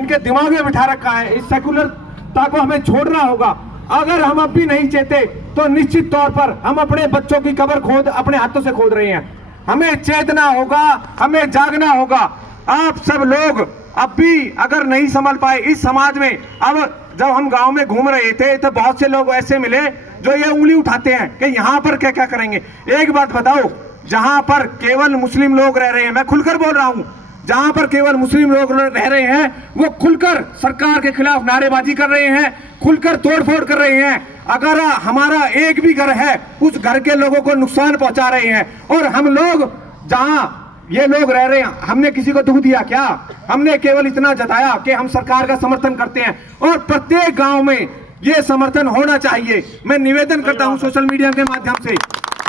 इनके दिमाग में बिठा रखा है। इस सेकुलरता को हमें छोड़ना होगा। अगर हम अब भी नहीं चेते तो निश्चित तौर पर हम अपने बच्चों की कब्र अपने हाथों से खोद रहे हैं। हमें चेतना होगा, हमें जागना होगा। आप सब लोग अब भी अगर नहीं संभल पाए इस समाज में, अब जब हम गांव में घूम रहे थे तो बहुत से लोग ऐसे मिले जो ये उंगली उठाते हैं कि यहाँ पर क्या क्या करेंगे। एक बात बताओ, जहां पर केवल मुस्लिम लोग रह रहे हैं, मैं खुलकर बोल रहा हूं, जहां पर केवल मुस्लिम लोग रह रहे हैं वो खुलकर सरकार के खिलाफ नारेबाजी कर रहे हैं, खुलकर तोड़फोड़ कर रहे हैं। अगर हमारा एक भी घर है उस घर के लोगों को नुकसान पहुंचा रहे हैं। और हम लोग जहां ये लोग रह रहे हैं, हमने किसी को दुख दिया क्या? हमने केवल इतना जताया कि हम सरकार का समर्थन करते हैं और प्रत्येक गांव में ये समर्थन होना चाहिए। मैं निवेदन करता हूं सोशल मीडिया के माध्यम से,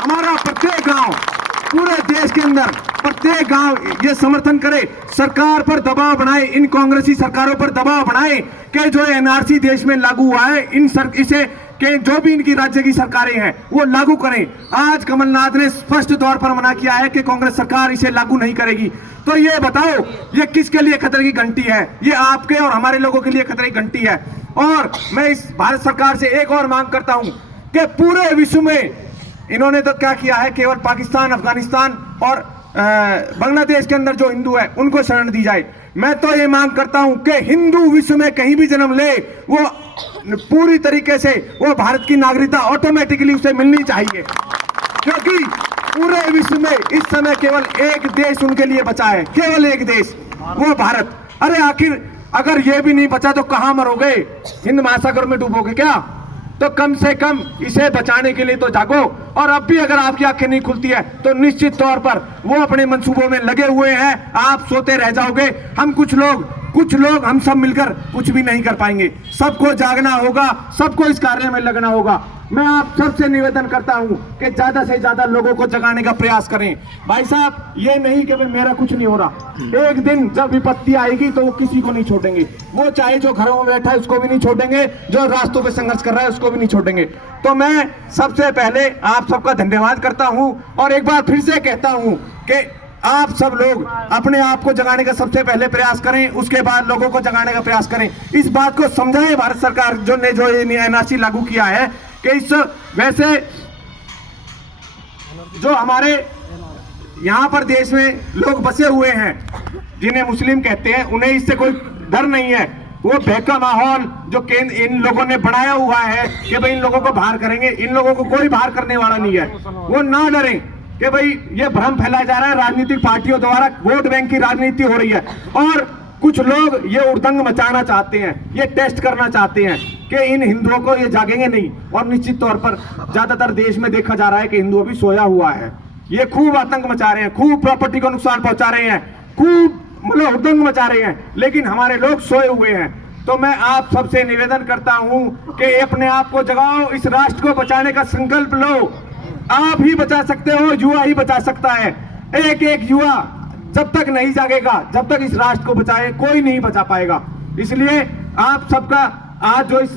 हमारा प्रत्येक गांव पूरे देश के अंदर प्रत्येक गांव ये समर्थन करे, सरकार पर दबाव बनाए, इन कांग्रेसी सरकारों पर दबाव बनाए कि जो एनआरसी देश में लागू हुआ है इसे कि जो भी इनकी राज्य की सरकारें हैं वो लागू करें। आज कमलनाथ ने स्पष्ट तौर पर मना किया है कि कांग्रेस सरकार इसे लागू नहीं करेगी। तो ये बताओ ये किसके लिए खतरे की घंटी है? ये आपके और हमारे लोगों के लिए खतरे की घंटी है। और मैं इस भारत सरकार से एक और मांग करता हूं कि पूरे विश्व में इन्होंने तो क्या किया है, केवल पाकिस्तान, अफगानिस्तान और बांग्लादेश के अंदर जो हिंदू है उनको शरण दी जाए। मैं तो ये मांग करता हूं कि हिंदू विश्व में कहीं भी जन्म ले वो पूरी तरीके से वो भारत की नागरिकता ऑटोमेटिकली उसे मिलनी चाहिए, क्योंकि पूरे विश्व में इस समय केवल एक देश उनके लिए बचा है, केवल एक देश, वो भारत। अरे आखिर अगर ये भी नहीं बचा तो कहां मरोगे? हिंद महासागर में डूबोगे क्या? तो कम से कम इसे बचाने के लिए तो जागो। और अब भी अगर आपकी आंखें नहीं खुलती है तो निश्चित तौर पर वो अपने मंसूबों में लगे हुए हैं, आप सोते रह जाओगे। हम कुछ लोग हम सब मिलकर कुछ भी नहीं कर पाएंगे। सबको जागना होगा, सबको इस कार्य में लगना होगा। मैं आप सबसे निवेदन करता हूं कि ज्यादा से ज्यादा लोगों को जगाने का प्रयास करें। भाई साहब, ये नहीं कि मेरा कुछ नहीं हो रहा, एक दिन जब विपत्ति आएगी तो वो किसी को नहीं छोड़ेंगे। वो चाहे जो घरों में बैठा है उसको भी नहीं छोड़ेंगे, जो रास्तों पे संघर्ष कर रहा है उसको भी नहीं छोड़ेंगे। तो मैं सबसे पहले आप सबका धन्यवाद करता हूं और एक बार फिर से कहता हूं कि आप सब लोग अपने आप को जगाने का सबसे पहले प्रयास करें, उसके बाद लोगों को जगाने का प्रयास करें। इस बात को समझाएं भारत सरकार जो एनआरसी लागू किया है कि इस वैसे जो हमारे यहाँ पर देश में लोग बसे हुए हैं जिन्हें मुस्लिम कहते हैं, उन्हें इससे कोई डर नहीं है। वो बहका माहौल जो इन लोगों ने बनाया हुआ है कि भाई इन लोगों को बाहर करेंगे, इन लोगों को कोई बाहर करने वाला नहीं है। वो ना डरें कि भाई ये भ्रम फैलाया जा रहा है, राजनीतिक पार्टियों द्वारा वोट बैंक की राजनीति हो रही है। और कुछ लोग ये उड़दंग मचाना चाहते हैं, ये टेस्ट करना चाहते हैं कि इन हिंदुओं को ये जागेंगे नहीं। और निश्चित तौर पर ज्यादातर देश में देखा जा रहा है कि हिंदू अभी सोया हुआ है। ये खूब आतंक मचा रहे हैं, खूब प्रॉपर्टी को नुकसान पहुंचा रहे हैं, खूब मतलब उड़दंग मचा रहे हैं, लेकिन हमारे लोग सोए हुए हैं। तो मैं आप सबसे निवेदन करता हूं कि अपने आप को जगाओ, इस राष्ट्र को बचाने का संकल्प लो। आप ही बचा सकते हो, युवा ही बचा सकता है। एक एक युवा जब तक नहीं जागेगा, जब तक इस राष्ट्र को बचाए कोई नहीं बचा पाएगा। इसलिए आप सबका आज जो इस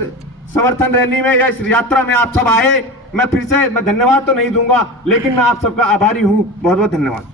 समर्थन रैली में या इस यात्रा में आप सब आए, मैं फिर से धन्यवाद तो नहीं दूंगा, लेकिन मैं आप सबका आभारी हूं। बहुत बहुत धन्यवाद।